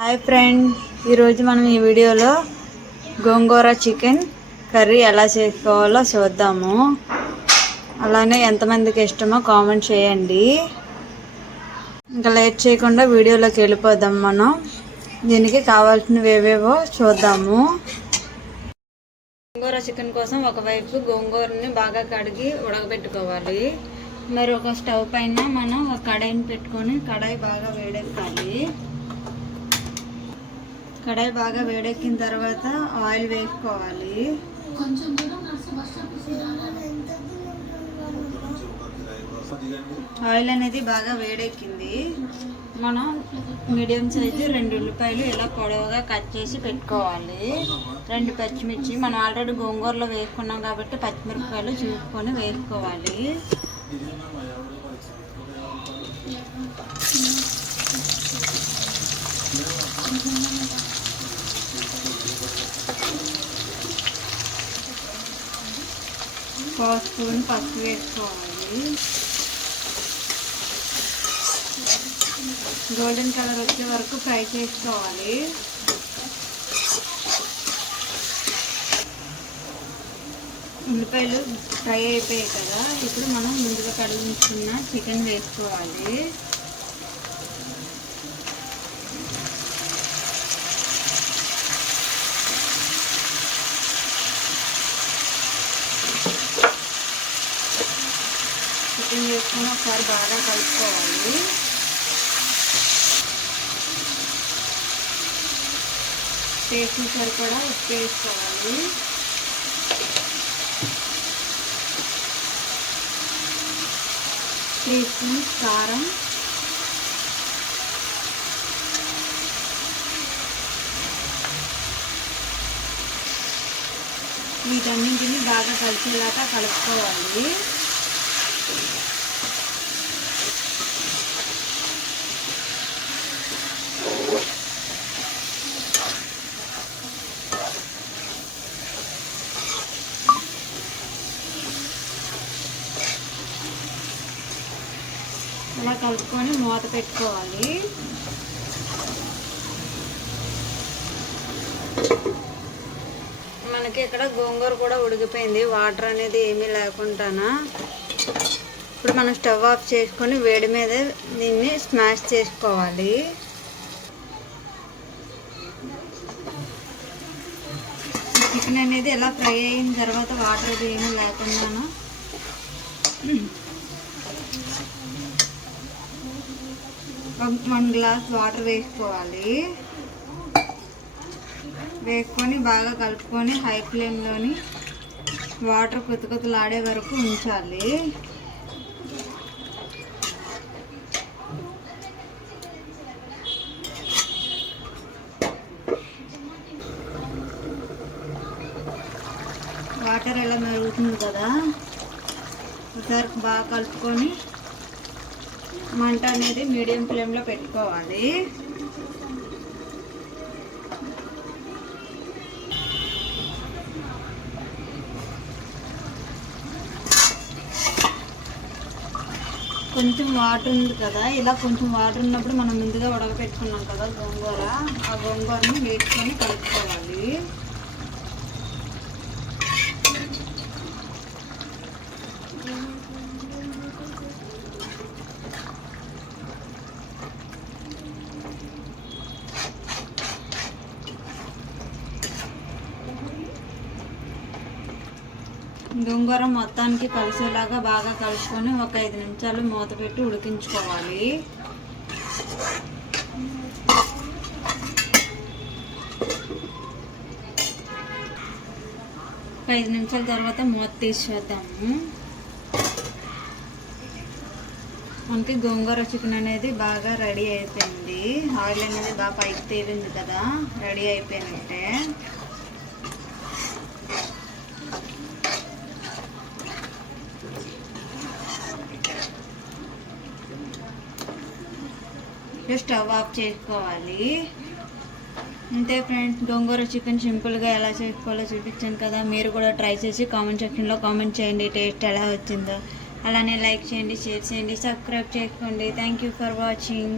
Hi friend, ఈరోజు మనం ఈ వీడియోలో గోంగూర చికెన్ కర్రీ ఎలా చేసుకోవాలో చూద్దాము. అలానే ఎంతమందికి ఇష్టమో కామెంట్ చేయండి. ఇంకా లేట్ చేయకుండా వీడియోలోకి వెళ్ళిపోదాం. మనం దీనికి కావాల్సినవి ఏవేవో చూద్దాము. గోంగూర చికెన్ కోసం ఒకవైపు గోంగూరని బాగా కడిగి ఉడకబెట్టుకోవాలి. మరి ఒక స్టవ్ పైన మనం ఒక కడాయిని పెట్టుకొని కడాయి బాగా వేడెక్కాలి. కడాయి బాగా వేడెక్కిన తర్వాత ఆయిల్ వేసుకోవాలి. ఆయిల్ అనేది బాగా వేడెక్కింది. మనం మీడియం సైజు 2 ఉల్లిపాయలు ఇలా పొడవుగా కట్ చేసి పెట్టుకోవాలి. 2 పచ్చిమిర్చి, మనం ఆల్రెడీ గోంగూరలో వేసుకున్నాం కాబట్టి పచ్చిమిరపకాయలు చూసుకొని వేసుకోవాలి. స్పూన్ పసుపు వేసుకోవాలి. గోల్డెన్ కలర్ వచ్చే వరకు ఫ్రై చేసుకోవాలి. ఉల్లిపాయలు ఫ్రై అయిపోయాయి కదా, ఇప్పుడు మనం ముందుగా కడిగించుకున్న చికెన్ వేసుకోవాలి. చికెన్ వేసుకొని ఒకసారి బాగా కలుపుకోవాలి. టేస్ట్ సరిపడా ఉప్పు వేసుకోవాలి. త్రీ స్పూన్స్ కారం, వీటన్నింటినీ బాగా కలిసేలాగా కలుపుకోవాలి. ఇలా కలుపుకొని మూత పెట్టుకోవాలి. మనకి ఇక్కడ గోంగూర కూడా ఉడికిపోయింది, వాటర్ అనేది ఏమీ లేకుండానా. ఇప్పుడు మనం స్టవ్ ఆఫ్ చేసుకొని వేడి మీద దీన్ని స్మాష్ చేసుకోవాలి. చికెన్ అనేది ఎలా ఫ్రై అయిన తర్వాత వాటర్ అది ఏమీ లేకుండాను 1 గ్లాస్ వాటర్ వేసుకోవాలి. వేసుకొని బాగా కలుపుకొని హై ఫ్లేమ్లోని వాటర్ కుతకుతలాడే వరకు ఉంచాలి. వాటర్ ఎలా మరుగుతుంది కదా, ఒకసారి బాగా కలుపుకొని మంట అనేది మీడియం ఫ్లేమ్లో పెట్టుకోవాలి. కొంచెం వాటర్ ఉంది కదా, ఇలా కొంచెం వాటర్ ఉన్నప్పుడు మనం ముందుగా ఉడకపెట్టుకున్నాం కదా గోంగూర, ఆ గోంగూరని వేసుకొని కలుపుకోవాలి. గోంగూర మొత్తానికి కలిసేలాగా బాగా కలుపుకొని ఒక 5 నిమిషాలు మూత పెట్టి ఉడికించుకోవాలి. 5 నిమిషాల తర్వాత మూత తీసేద్దాము. మనకి గోంగూర చికెన్ అనేది బాగా రెడీ అయిపోయింది. ఆయిల్ అనేది బాగా పైకి తేలింది కదా, రెడీ అయిపోయినట్టే. స్టవ్ ఆఫ్ చేసుకోవాలి. అంతే ఫ్రెండ్స్, గోంగూర చికెన్ సింపుల్గా ఎలా చేసుకోవాలో చూపించాను కదా. మీరు కూడా ట్రై చేసి కామెంట్ సెక్షన్లో కామెంట్ చేయండి టేస్ట్ ఎలా వచ్చిందో. అలానే లైక్ చేయండి, షేర్ చేయండి, సబ్స్క్రైబ్ చేసుకోండి. Thank you for watching.